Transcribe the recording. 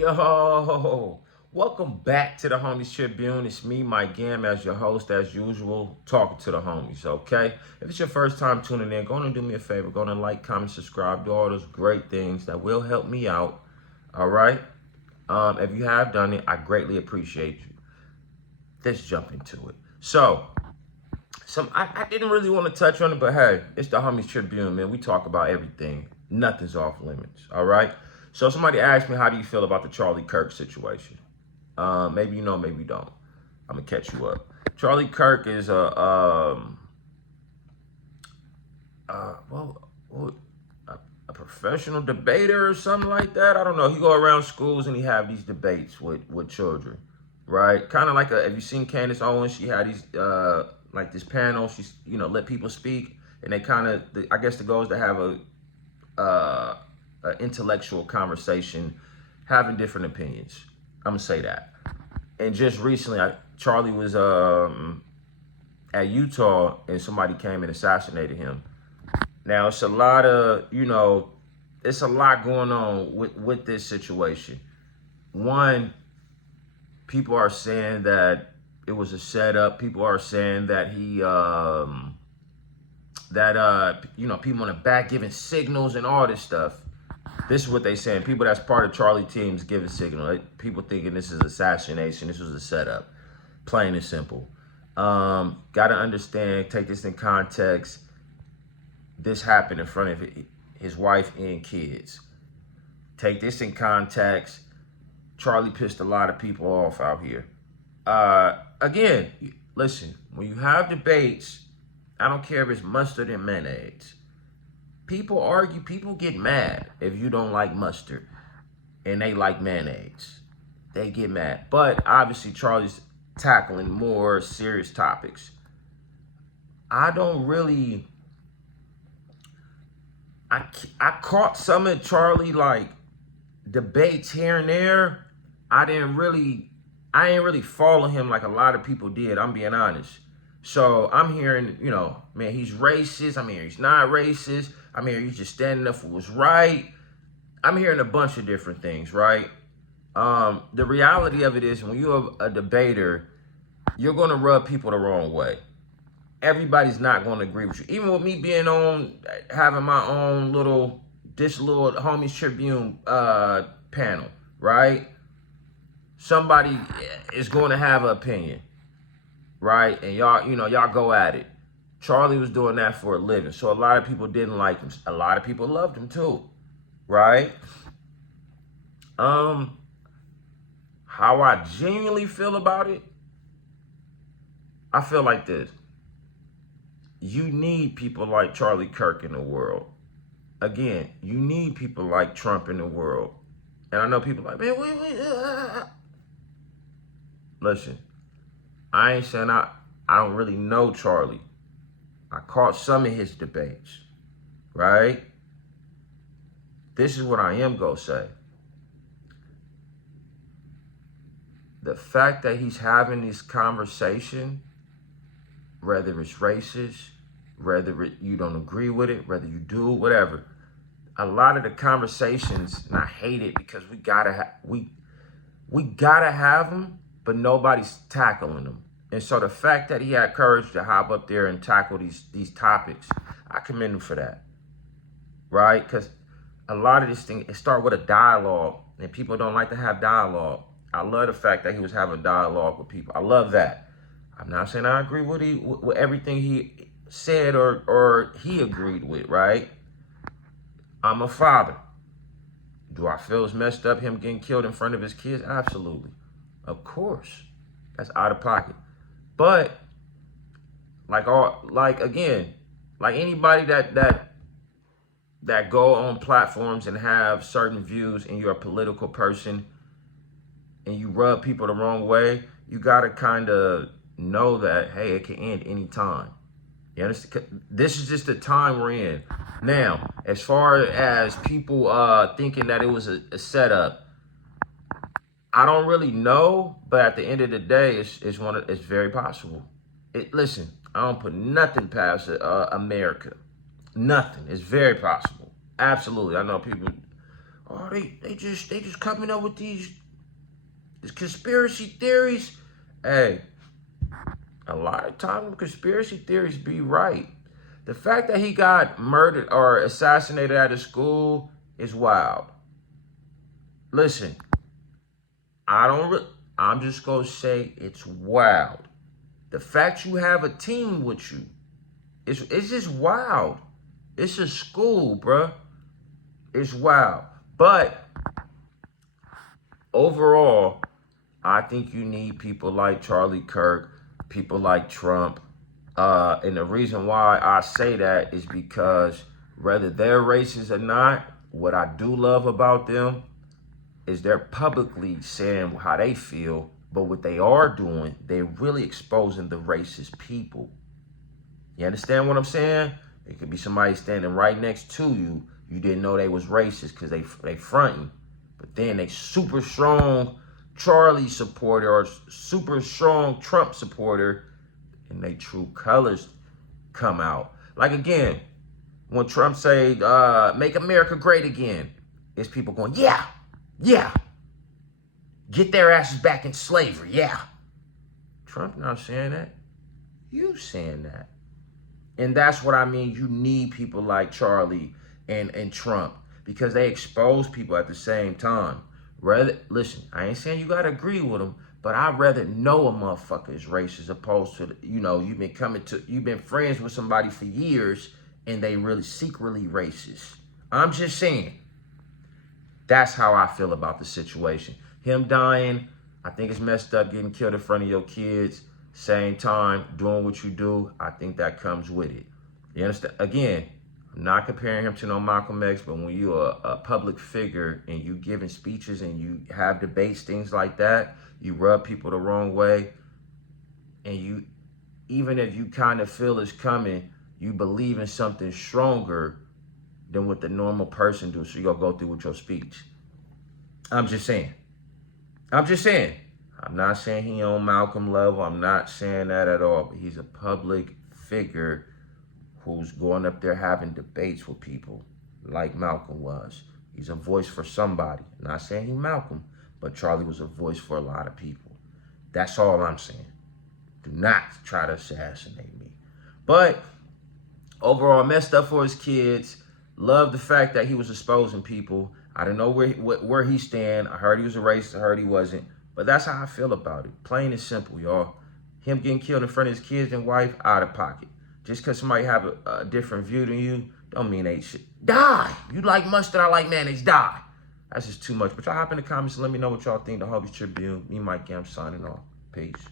Yo, welcome back to the Homies Tribune. It's me, Mike Gam, as your host, as usual, talking to the homies, okay? If it's your first time tuning in, go on and do me a favor. Go on and like, comment, subscribe, do all those great things that will help me out, all right? If you have done it, I greatly appreciate you. Let's jump into it. I didn't really want to touch on it, but hey, it's the Homies Tribune, man. We talk about everything. Nothing's off limits, all right? So somebody asked me, how do you feel about the Charlie Kirk situation? Maybe you know, maybe you don't. I'm gonna catch you up. Charlie Kirk is a professional debater or something like that. I don't know. He go around schools and he have these debates with children, right? Kind of like have you seen Candace Owens? She had these like this panel. She's let people speak, and they kind of I guess the goal is to have a intellectual conversation, having different opinions. I'm gonna say that. And just recently, Charlie was at Utah, and somebody came and assassinated him. Now it's a lot of it's a lot going on with this situation. One, people are saying that it was a setup. People are saying that people in the back giving signals and all this stuff. This is what they saying. People that's part of Charlie teams giving signal. People thinking this is assassination. This was a setup. Plain and simple. Got to understand, take this in context. This happened in front of his wife and kids. Take this in context. Charlie pissed a lot of people off out here. Again, listen, when you have debates, I don't care if it's mustard and mayonnaise. People argue, people get mad if you don't like mustard and they like mayonnaise. They get mad. But obviously, Charlie's tackling more serious topics. I caught some of Charlie like debates here and there. I ain't really follow him like a lot of people did. I'm being honest. So I'm hearing, man, he's racist. I'm hearing he's not racist. I'm hearing he's just standing up for what's right. I'm hearing a bunch of different things, right? The reality of it is, when you're a debater, you're going to rub people the wrong way. Everybody's not going to agree with you. Even with me being having my own little Homies Tribune panel, right? Somebody is going to have an opinion, right? And y'all go at it. Charlie was doing that for a living. So a lot of people didn't like him. A lot of people loved him too, right? How I genuinely feel about it, I feel like this. You need people like Charlie Kirk in the world. Again, you need people like Trump in the world. And I know people like, man, wait. Listen, I ain't saying I don't really know Charlie. I caught some of his debates, right? This is what I am going to say. The fact that he's having this conversation, whether it's racist, whether you don't agree with it, whether you do, whatever, a lot of the conversations, and I hate it because we gotta have them, but nobody's tackling them. And so the fact that he had courage to hop up there and tackle these topics, I commend him for that, right? Because a lot of this thing, it started with a dialogue, and people don't like to have dialogue. I love the fact that he was having dialogue with people. I love that. I'm not saying I agree with everything he said or he agreed with, right? I'm a father. Do I feel it's messed up him getting killed in front of his kids? Absolutely. Of course. That's out of pocket. But like anybody that go on platforms and have certain views, and you're a political person and you rub people the wrong way, you gotta kind of know that, hey, it can end anytime. You understand? This is just the time we're in. Now, as far as people thinking that it was a setup, I don't really know, but at the end of the day, it's very possible. Listen, I don't put nothing past America. Nothing. It's very possible. Absolutely. I know people Oh, they just coming up with these conspiracy theories. Hey, a lot of times conspiracy theories be right. The fact that he got murdered or assassinated at his school is wild. Listen, I'm just gonna say it's wild. The fact you have a team with you, it's just wild. It's a school, bruh. It's wild. But overall, I think you need people like Charlie Kirk, people like Trump. And the reason why I say that is because whether they're racist or not, what I do love about them is they're publicly saying how they feel, but what they are doing, they're really exposing the racist people. You understand what I'm saying? It could be somebody standing right next to you. You didn't know they was racist because they fronting. But then they super strong Charlie supporter or super strong Trump supporter, and they true colors come out. Like again, when Trump say, make America great again, it's people going, yeah, yeah. Get their asses back in slavery, yeah. Trump not saying that. You saying that. And that's what I mean. You need people like Charlie and Trump because they expose people at the same time. Listen, I ain't saying you gotta agree with them, but I'd rather know a motherfucker is racist opposed to, you've been friends with somebody for years and they really secretly racist. I'm just saying. That's how I feel about the situation. Him dying, I think it's messed up getting killed in front of your kids. Same time, doing what you do, I think that comes with it. You understand? Again, I'm not comparing him to no Malcolm X, but when you're a public figure and you giving speeches and you have debates, things like that, you rub people the wrong way. And you, even if you kind of feel it's coming, you believe in something stronger than what the normal person do. So you're going to go through with your speech. I'm just saying. I'm not saying he on Malcolm level. I'm not saying that at all. But he's a public figure who's going up there having debates with people like Malcolm was. He's a voice for somebody. I'm not saying he Malcolm, but Charlie was a voice for a lot of people. That's all I'm saying. Do not try to assassinate me. But overall, messed up for his kids. Love the fact that he was exposing people. I don't know where he stand. I heard he was a racist. I heard he wasn't. But that's how I feel about it. Plain and simple, y'all. Him getting killed in front of his kids and wife, out of pocket. Just because somebody have a different view than you, don't mean they should die. You like mustard, I like mayonnaise, die. That's just too much. But y'all hop in the comments and let me know what y'all think. The Hobbies Tribune. Me, Mike, I'm signing off. Peace.